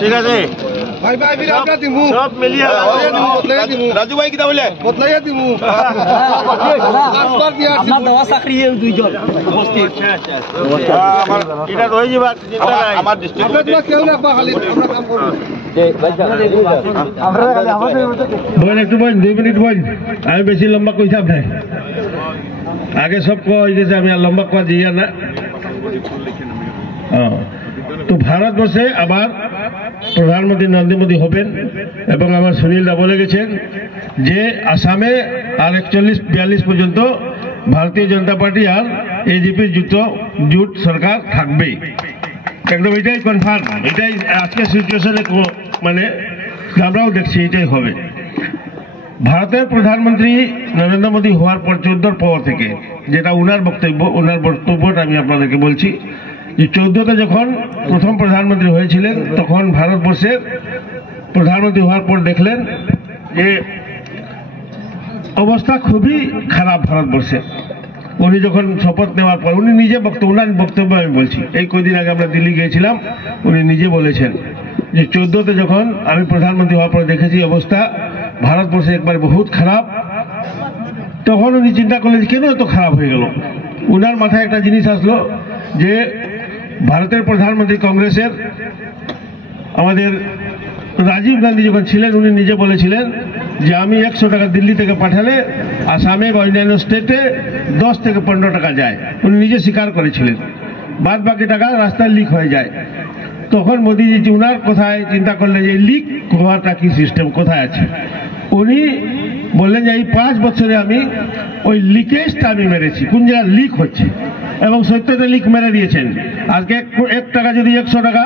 ঠিক আছে সব মিলিয়ে রাজু ভাই কিনা বলে বদলাইয়া দিব আপনার দেওয়া চাকরি দুইজন উপস্থিত আমার এটা রয়ে যাবে আমার ডিস্ট্রিক্ট একটু বল 2 মিনিট বল আমি বেশি লম্বা কইতাম না আগে সব কই গেছে আমি আর লম্বা করা যাই না তো ভারতবর্ষে আবার প্রধানমন্ত্রী নরেন্দ্র মোদী হবেন এবং আমার সুনীলদা বলে গেছেন যে আসামে আর 41-42 পর্যন্ত ভারতীয় জনতা পার্টি আর এজিপি জোট সরকার থাকবেই একদম এটাই কনফার্ম এটাই আজকে সিচুয়েশনে মানে আমরাও দেখছি এটাই হবে ভারতের প্রধানমন্ত্রী নরেন্দ্র মোদী হওয়ার পর 14 পর থেকে যেটা ওনার বক্তব্যটা আমি আপনাদেরকে বলছি যে 14তে যখন প্রথম প্রধানমন্ত্রী হয়েছিলেন তখন ভারতবর্ষের প্রধানমন্ত্রী হওয়ার পর দেখলেন যে অবস্থা খুবই খারাপ ভারতবর্ষে উনি যখন শপথ নেওয়ার পর উনি নিজে ওনার বক্তব্য আমি বলছি এই কদিন আগে আমরা দিল্লি গিয়েছিলাম উনি নিজে বলেছেন যে 14তে যখন আমি প্রধানমন্ত্রী হওয়ার পর দেখেছি অবস্থা ভারতবর্ষে একবার বহুত খারাপ তখন উনি চিন্তা করলেন কেন এত খারাপ হয়ে গেল উনার মাথায় একটা জিনিস আসলো যে ভারতের প্রধানমন্ত্রী কংগ্রেসের আমাদের রাজীব গান্ধী যখন ছিলেন উনি নিজে বলেছিলেন যে আমি 100 টাকা দিল্লি থেকে পাঠালে আসামে বা অন্যান্য স্টেটে 10 থেকে 15 টাকা যায় উনি নিজে স্বীকার করেছিলেন বাদ বাকি টাকা রাস্তায় লিক হয়ে যায় তখন মোদীজি উনার কোথায় চিন্তা করলেন যে লিক হওয়াটা কি সিস্টেম কোথায় আছে উনি বললেন যে এই 5 বছরে আমি ওই লিকেজটা আমি মেরেছি কোন জায়গায় লিক হচ্ছে এবং 70টা লিক মেরে দিয়েছেন আজকে 1 টাকা যদি 100 টাকা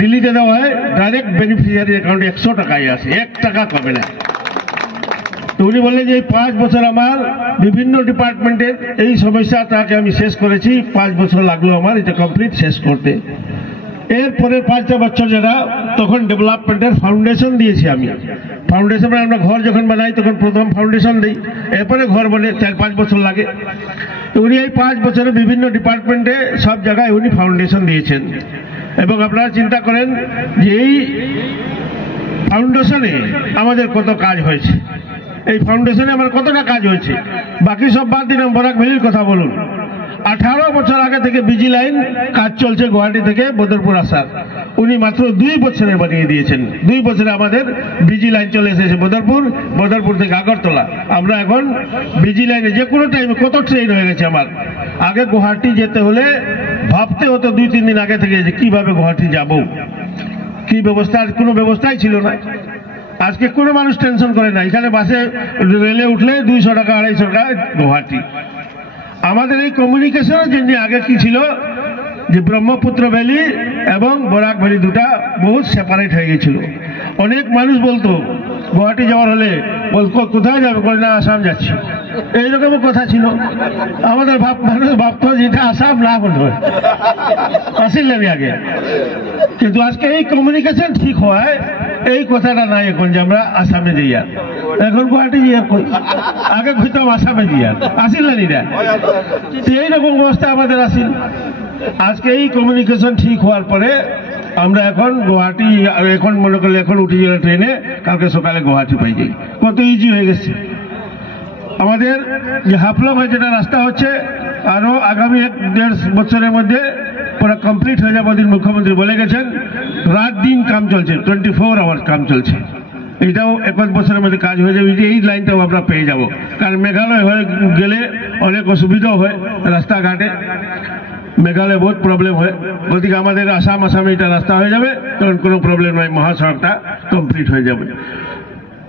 দিল্লিতে দেওয়া হয় ডাইরেক্ট বেনিফিশিয়ারি অ্যাকাউন্টে 100 টাকাই আসে 1 টাকা কমে না তো উনি বললেন যে এই 5 বছর আমার বিভিন্ন ডিপার্টমেন্টের এই সমস্যাটাকে আমি শেষ করেছি 5 বছর লাগলো আমার এটা কমপ্লিট শেষ করতে এরপরের 5টা বছর যারা তখন ডেভেলপমেন্টের ফাউন্ডেশন দিয়েছি আমি ফাউন্ডেশন আমরা ঘর যখন বানাই তখন প্রথম ফাউন্ডেশন দিই এরপরে ঘর বনে 4-5 বছর লাগে তো উনি এই 5 বছরে বিভিন্ন ডিপার্টমেন্টে সব জায়গায় উনি ফাউন্ডেশন দিয়েছেন এবং আপনারা চিন্তা করেন যে এই ফাউন্ডেশনে আমাদের কত কাজ হয়েছে এই ফাউন্ডেশনে আমার কতটা কাজ হয়েছে বাকি সব বাদ দিন বরাক ভ্যালির কথা বলুন 18 বছর আগে থেকে বিজি লাইন কাজ চলছে গুয়াহাটি থেকে বদরপুর আসার উনি মাত্র 2 বছরে বানিয়ে দিয়েছেন 2 বছরে আমাদের বিজি লাইন চলে এসেছে বদরপুর থেকে আগরতলা আমরা এখন বিজি লাইনে যে কোনো টাইমে কত ট্রেন হয়ে গেছে আমার আগে গুয়াহাটি যেতে হলে ভাবতে হতো 2-3 দিন আগে থেকে যে কিভাবে গুয়াহাটি যাব কি ব্যবস্থা আর কোনো ব্যবস্থাই ছিল না আজকে কোনো মানুষ টেনশন করে না এখানে বাসে রেলে উঠলে 200 টাকা 250 টাকা গুয়াহাটি আমাদের এই কমিউনিকেশনের জন্য আগে কি ছিল যে ব্রহ্মপুত্র ভ্যালি এবং বরাক ভ্যালি দুটা বহুত সেপারেট হয়ে গেছিল অনেক মানুষ বলতো গুয়াহাটি যাওয়ার হলে বলতো কোথায় যাবে বলে না আসাম যাচ্ছি এইরকম কথা ছিল আমাদের মানুষ ভাবতো যেটা আসাম না বলবে আসিল না আগে কিন্তু আজকে এই কমিউনিকেশন ঠিক হয় এই কথাটা নাই এখন যে আমরা আসামে যাই আর এখন গুয়াহাটি যাই আগে কইতাম আসামে যাই আর আসিল না নিরা এইরকম অবস্থা আমাদের আসিল আজকে এই কমিউনিকেশন ঠিক হওয়ার পরে আমরা এখন গুয়াহাটি এখন মনে করলে এখন উঠে গেলে ট্রেনে কালকে সকালে গুয়াহাটি পাই যাই কত ইজি হয়ে গেছে আমাদের যে হাফলং যেটা রাস্তা হচ্ছে আরো আগামী 1-1.5 বছরের মধ্যে পুরো কমপ্লিট হয়ে যাবে মুখ্যমন্ত্রী বলে গেছেন রাত দিন কাম চলছে 24 আওয়ার্স কাম চলছে এটাও 1 বছরের মধ্যে কাজ হয়ে যাবে এই লাইনটাও আমরা পেয়ে যাব কারণ মেঘালয় হয়ে গেলে অনেক অসুবিধাও হয় রাস্তাঘাটে মেঘালয় বহুত প্রবলেম হয় ওদিকে আমাদের আসামে এটা রাস্তা হয়ে যাবে তখন কোনো প্রবলেম নয় মহাসড়কটা কমপ্লিট হয়ে যাবে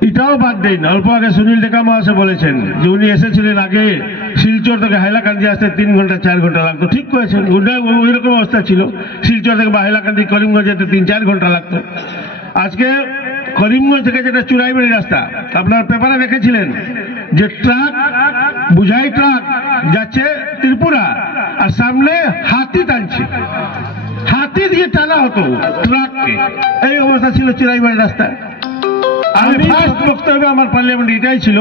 এটাও বাদ দেন অল্প আগে সুনীল ডেকা মহাশয় বলেছেন যে উনি এসেছিলেন আগে শিলচর থেকে হাইলাকান্দি আসতে 3 ঘন্টা 4 ঘন্টা লাগতো ঠিক করেছেন ওই রকম অবস্থা ছিল শিলচর থেকে বা হাইলাকান্দি করিমগঞ্জ যেতে 3-4 ঘন্টা লাগতো আজকে করিমগঞ্জ থেকে যেটা চুরাইবাড়ি রাস্তা আপনার পেপারে দেখেছিলেন যে ট্রাক বুঝাই ট্রাক যাচ্ছে ত্রিপুরা আর সামনে হাতি টানছে হাতি দিয়ে টানা হতো ট্রাককে এই অবস্থা ছিল চুরাইবাড়ি রাস্তা আমি ফার্স্ট বক্তব্য আমার পার্লামেন্ট এটাই ছিল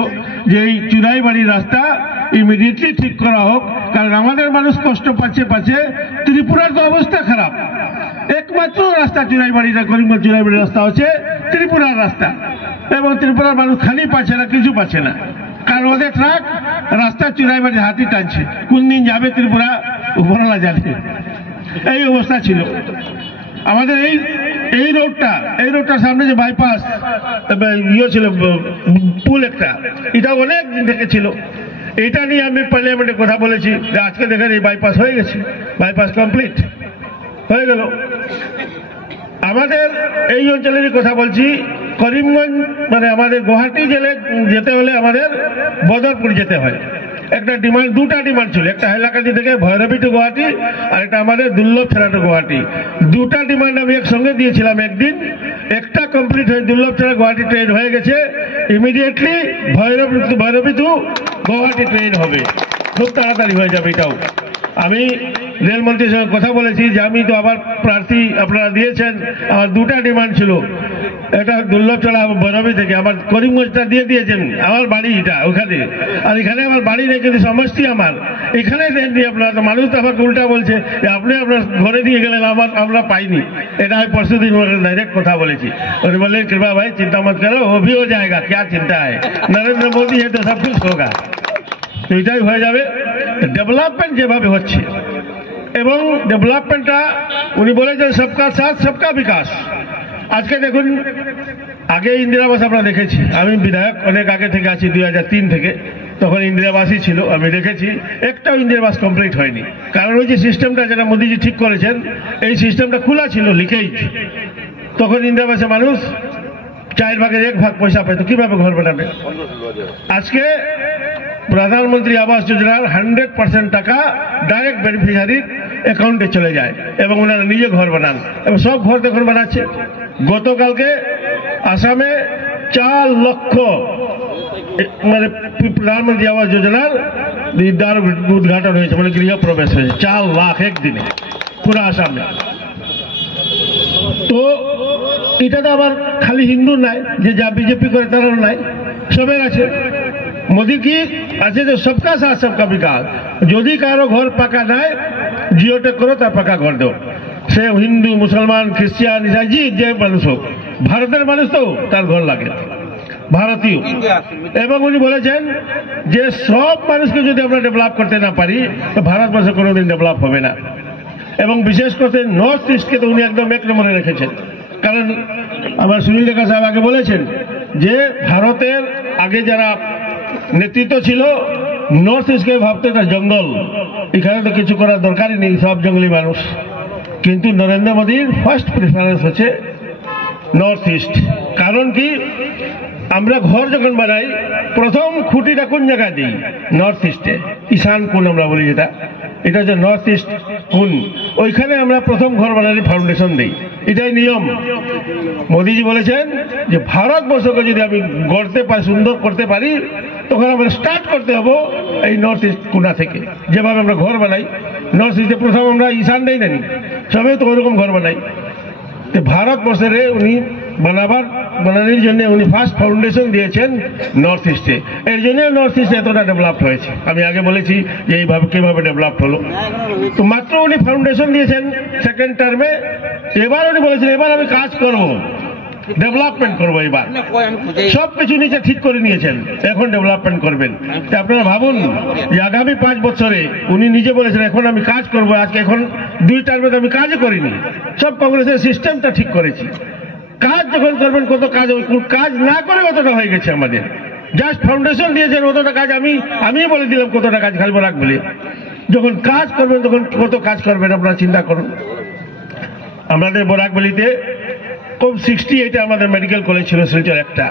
যে এই চুরাইবাড়ির রাস্তা ইমিডিয়েটলি ঠিক করা হোক, কারণ আমাদের মানুষ কষ্ট পাচ্ছে। ত্রিপুরার তো অবস্থা খারাপ, একমাত্র রাস্তা চুরাইবাড়িটা, করিমগঞ্জ চুরাইবাড়ির রাস্তা হচ্ছে ত্রিপুরার রাস্তা, এবং ত্রিপুরার মানুষ খালি পাচ্ছে না, কিছু পাচ্ছে না, কারণ ওদের ট্রাক রাস্তা চুরাইবাড়ির হাতি টানছে। কোন দিন যাবে ত্রিপুরা উপরওয়ালা জানে। এই অবস্থা ছিল আমাদের। এই রোডটার সামনে যে বাইপাস ইয়ে ছিল, পুল একটা, এটা অনেক দিন থেকে ছিল। এটা নিয়ে আমি পার্লামেন্টে কথা বলেছি যে আজকে দেখেন এই বাইপাস হয়ে গেছে, বাইপাস কমপ্লিট হয়ে গেল। আমাদের এই অঞ্চলেরই কথা বলছি, করিমগঞ্জ মানে আমাদের গুয়াহাটি জেলে যেতে হলে আমাদের বদরপুর যেতে হয়। একটা ডিমান্ড, দুটা ডিমান্ড ছিল, একটা হাইলাকান্দি থেকে ভৈরবী টু গুয়াহাটি, আর একটা আমাদের দুর্লভ ছাড়া টু গুয়াহাটি। দুটা ডিমান্ড আমি একসঙ্গে দিয়েছিলাম একদিন। একটা কমপ্লিট হয়ে দুর্লভ ছাড়া গুয়াহাটি ট্রেন হয়ে গেছে, ইমিডিয়েটলি ভৈরবী টু গুয়াহাটি ট্রেন হবে, খুব তাড়াতাড়ি হয়ে যাবে। এটাও আমি রেলমন্ত্রীর সঙ্গে কথা বলেছি যে আমি তো আবার প্রার্থী আপনারা দিয়েছেন, আমার দুটা ডিমান্ড ছিল, এটা দুর্লভ চড়া ভৈরবী থেকে, আমার করিমগঞ্জটা দিয়ে দিয়েছেন, আমার বাড়ি এটা ওখানে, আর এখানে আমার বাড়ি নেই, কিন্তু সমষ্টি আমার এখানে ট্রেন দিয়ে আপনারা। তো মানুষ তো আমাকে উল্টা বলছে যে আপনি আপনার ঘরে দিয়ে গেলেন, আমরা পাইনি। এটা আমি পরশু দিন ডাইরেক্ট কথা বলেছি। উনি বললেন কৃপা ভাই চিন্তা মত করো, ও ভি হো যায়গা, ক্যা চিন্তা है, নরেন্দ্র মোদী है तो सब कुछ होगा। এটাই হয়ে যাবে। ডেভেলপমেন্ট যেভাবে হচ্ছে, এবং ডেভেলপমেন্টটা উনি বলেছেন সবকা সাথ সবকা বিকাশ। আজকে দেখুন, আগে ইন্দিরাবাস আমরা দেখেছি, আমি বিধায়ক অনেক আগে থেকে আছি, 2003 থেকে, তখন ইন্দিরাবাসই ছিল। আমি দেখেছি একটাও ইন্দিরাবাস কমপ্লিট হয়নি, কারণ ওই যে সিস্টেমটা যেটা মোদীজি ঠিক করেছেন, এই সিস্টেমটা খোলা ছিল, লিকেজ। তখন ইন্দিরাবাসে মানুষ 4 ভাগের 1 ভাগ পয়সা পেত, কিভাবে ঘর বানাবে? আজকে প্রধানমন্ত্রী আবাস যোজনার 100% টাকা ডাইরেক্ট বেনিফিশিয়ারির অ্যাকাউন্টে চলে যায়, এবং ওনারা নিজে ঘর বানান, এবং সব ঘর দেখুন বানাচ্ছে। গতকালকে আসামে 4 লক্ষ মানে প্রধানমন্ত্রী আবাস যোজনার দ্বার উদ্ঘাটন হয়েছে, মানে গৃহ প্রবেশ হয়েছে, 4 লাখ একদিনে পুরো আসামে। তো এটা তো আবার খালি হিন্দু নাই, যে যা বিজেপি করে তারাও নাই, সবের আছে। মোদী কি আছে যে সবকা সাথ সবকা বিকাশ। যদি কারো ঘর পাকা নাই, জিওটেক করো, তার পাকা ঘর দাও। সে হিন্দু, মুসলমান, খ্রিস্টান, ইসাই, যে মানুষ হোক, ভারতের মানুষ তো তার ঘর লাগে, ভারতীয়। এবং উনি বলেছেন যে সব মানুষকে যদি আমরা ডেভেলপ করতে না পারি, তো ভারতবর্ষ কোনোদিন ডেভেলপ হবে না। এবং বিশেষ করে নর্থ ইস্টকে তো উনি একদম 1 নম্বরে রেখেছেন। কারণ আমার সুনীল দেখা সাহেব আগে বলেছেন যে ভারতের আগে যারা নেতৃত্ব ছিল, নর্থ ইস্টকে ভাবতে একটা জঙ্গল, এখানে তো কিছু করার দরকারই নেই, সব জঙ্গলি মানুষ। কিন্তু নরেন্দ্র মোদীর ফার্স্ট প্রেফারেন্স হচ্ছে নর্থ ইস্ট। কারণ কি, আমরা ঘর যখন বানাই, প্রথম খুঁটিটা কোন জায়গায় দিই? নর্থ ইস্টে, ঈশান কোণ আমরা বলি যেটা, এটা হচ্ছে নর্থ ইস্ট কোণ, ওইখানে আমরা প্রথম ঘর বানালে ফাউন্ডেশন দিই। এটাই নিয়ম। মোদীজি বলেছেন যে ভারতবর্ষকে যদি আমি গড়তে পারি, সুন্দর করতে পারি, তখন আমরা স্টার্ট করতে হবো এই নর্থ ইস্ট কোণা থেকে। যেভাবে আমরা ঘর বানাই, নর্থ ইস্টে প্রথম আমরা ঈশান দেই না, সবাই তো ওরকম ঘর বানাই। তো ভারতবর্ষের উনি বানানোর জন্য উনি ফার্স্ট ফাউন্ডেশন দিয়েছেন নর্থ ইস্টে। এর জন্য নর্থ ইস্ট এতটা ডেভেলপ হয়েছে। আমি আগে বলেছি যে এইভাবে কিভাবে ডেভেলপ হলো। তো মাত্র উনি ফাউন্ডেশন দিয়েছেন সেকেন্ড টার্মে। এবার উনি বলেছেন এবার আমি কাজ করব, ডেভেলপমেন্ট করবো। এবার সবকিছু নিচে ঠিক করে নিয়েছেন, এখন ডেভেলপমেন্ট করবেন। আপনারা ভাবুন যে আগামী 5 বছরে উনি নিজে বলেছেন এখন আমি কাজ করবো। আজকে এখন 2 টার্মে তো আমি কাজও করিনি, সব কংগ্রেসের সিস্টেমটা ঠিক করেছি। কাজ যখন করবেন কত কাজ, কাজ না করে কতটা হয়ে গেছে আমাদের। জাস্ট ফাউন্ডেশন দিয়েছেন, অতটা কাজ আমি বলে দিলাম কতটা কাজ খালি বরাক বলে। যখন কাজ করবেন তখন কত কাজ করবেন আপনারা চিন্তা করুন। আমাদের বরাকবলিতে খুব 68 আমাদের মেডিকেল কলেজ ছিল, শিলচর একটা।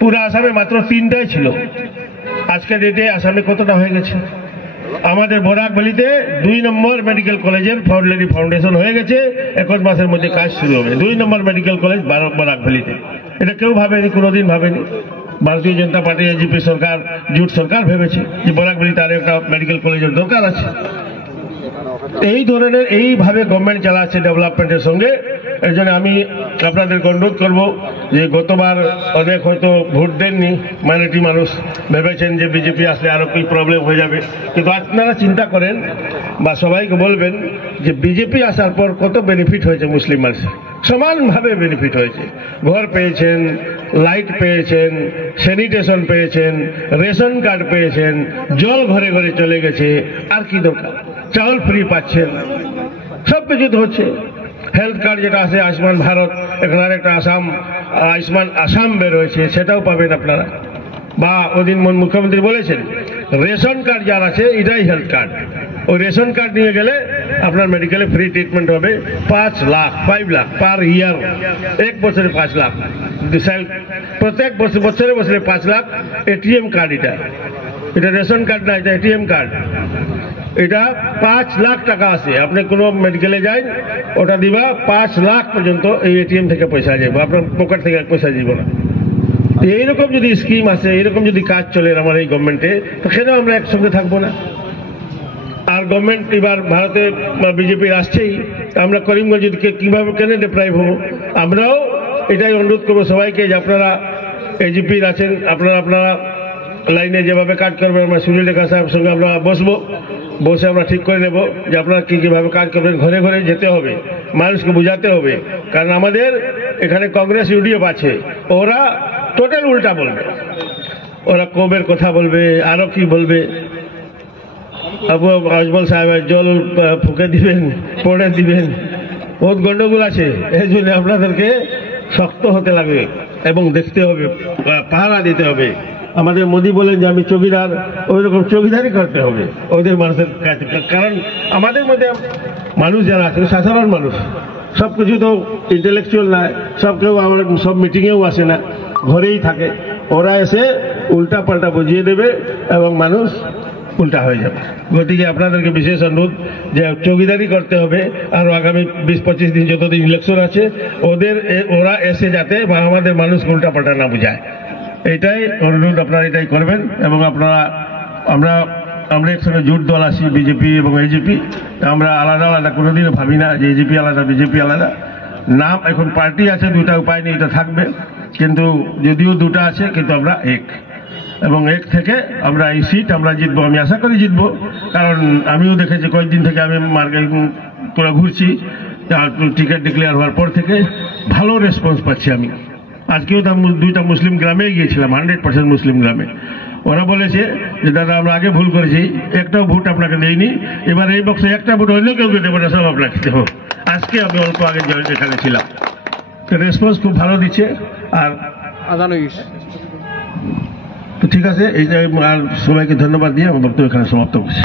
পুরো আসামে মাত্র 3টাই ছিল। আজকের ডেটে আসামে কতটা হয়ে গেছে। আমাদের বরাকবলিতে 2 নম্বর মেডিকেল কলেজের অলরেডি ফাউন্ডেশন হয়ে গেছে, 1 মাসের মধ্যে কাজ শুরু হবে। 2 নম্বর মেডিকেল কলেজ বরাকবলিতে। এটা কেউ ভাবেনি, কোনোদিন ভাবেনি। ভারতীয় জনতা পার্টি, এজিপি সরকার, জোট সরকার ভেবেছে যে বরাকবলিতে আর একটা মেডিকেল কলেজের দরকার আছে। এই ধরনের এইভাবে গভর্নমেন্ট চালাচ্ছে ডেভেলপমেন্টের সঙ্গে। এই জন্য আমি আপনাদেরকে অনুরোধ করব যে গতবার অনেক হয়তো ভোট দেননি, মাইনরিটি মানুষ ভেবেছেন যে বিজেপি আসলে আরো কি প্রবলেম হয়ে যাবে, কিন্তু আপনারা চিন্তা করেন বা সবাইকে বলবেন যে বিজেপি আসার পর কত বেনিফিট হয়েছে মুসলিম মানুষের। সমানভাবে বেনিফিট হয়েছে, ঘর পেয়েছেন, লাইট পেয়েছেন, স্যানিটেশন পেয়েছেন, রেশন কার্ড পেয়েছেন, জল ঘরে ঘরে চলে গেছে, আর কি দরকার, চাউল ফ্রি পাচ্ছেন, সব কিছু তো হচ্ছে। হেলথ কার্ড যেটা আছে আয়ুষ্মান ভারত, এখানে আরেকটা আয়ুষ্মান আসাম বের হয়েছে, সেটাও পাবেন আপনারা। বা ওদিন মুখ্যমন্ত্রী বলেছেন রেশন কার্ড যার আছে এটাই হেলথ কার্ড, ওই রেশন কার্ড নিয়ে গেলে আপনার মেডিকেলে ফ্রি ট্রিটমেন্ট হবে। 5 লাখ পার ইয়ার, এক বছরে 5 লাখ, প্রত্যেক বছরে 5 লাখ। এটিএম কার্ড, এটা রেশন কার্ড না, এটা এটিএম কার্ড। এটা 5 লাখ টাকা আছে, আপনি কোনো মেডিকেলে যান ওটা দিবা 5 লাখ পর্যন্ত এই এটিএম থেকে পয়সা যাবে, আপনার পকেট থেকে পয়সা যাব না। এইরকম যদি স্কিম আছে, এইরকম যদি কাজ চলে আমার এই গভর্নমেন্টে, তো কেন আমরা একসঙ্গে থাকবো না? আর গভর্নমেন্ট এবার ভারতে বিজেপির আসছেই, আমরা করিমগঞ্জ কিভাবে কেন ডিপ্রাইভ হবো? আমরাও এটাই অনুরোধ করবো সবাইকে যে আপনারা এজিপির আছেন, আপনারা লাইনে যেভাবে কাজ করবেন, আমরা সুনীল রেখা সাহেবের সঙ্গে আমরা বসে আমরা ঠিক করে নেব যে আপনারা কিভাবে কাজ করবেন। ঘরে ঘরে যেতে হবে, মানুষকে বোঝাতে হবে, কারণ আমাদের এখানে কংগ্রেস ইউডিএফ আছে, ওরা টোটাল উল্টা বলবে, ওরা কবের কথা বলবে, আরো কি বলবে। আবু আজমল সাহেব জল ফুঁকে দিবেন, পড়ে দিবেন, বহুত গন্ডগোল আছে। এই জন্য আপনাদেরকে শক্ত হতে লাগবে এবং দেখতে হবে, পাহারা দিতে হবে। আমাদের মোদী বলেন যে আমি চৌকিদার, ওই রকম চৌকিদারি করতে হবে ওদের মানুষের কাছে, কারণ আমাদের মধ্যে মানুষ যারা আছে সাধারণ মানুষ, সব কিছু তো ইন্টেলেকচুয়াল নয়, সব কেউ আমার সব মিটিংয়েও আসে না, ঘরেই থাকে। ওরা এসে উল্টা পাল্টা বুঝিয়ে দেবে এবং মানুষ উল্টা হয়ে যাবে। গতিকে আপনাদেরকে বিশেষ অনুরোধ যে চৌকিদারি করতে হবে, আর আগামী 20-25 দিন যতদিন ইলেকশন আছে ওরা এসে যাতে বা আমাদের মানুষকে উল্টা পাল্টা না বুঝায়, এইটাই অনুরোধ। আপনারা এটাই করবেন এবং আমরা একসঙ্গে জোট দল আছি, বিজেপি এবং এজিপি। আমরা আলাদা আলাদা কোনোদিনও ভাবি না যে এজিপি আলাদা বিজেপি আলাদা। নাম এখন পার্টি আছে, দুটা উপায় নেই, এটা থাকবে, কিন্তু যদিও দুটা আছে কিন্তু আমরা এক, এবং এক থেকে আমরা এই সিট আমরা জিতবো, আমি আশা করি জিতবো। কারণ আমিও দেখেছি কয়েকদিন থেকে আমি করে ঘুরছি, টিকিট ডিক্লেয়ার হওয়ার পর থেকে ভালো রেসপন্স পাচ্ছি আমি। আজকেও তো 2টা মুসলিম গ্রামে গিয়েছিলাম, 100% মুসলিম গ্রামে। ওরা বলেছে যে দাদা আমরা আগে ভুল করেছি, একটাও ভোট আপনাকে দেয়নি, এবার এই বক্সে একটা ভোট অন্য কেউ দেবো না, সব আপনাকে দেবো। আজকে আমি অল্প আগে এখানে ছিলাম, রেসপন্স খুব ভালো দিচ্ছে। আর তো ঠিক আছে, এইটা আর সবাইকে ধন্যবাদ দিয়ে আমার বক্তব্য এখানে সমাপ্ত করছি।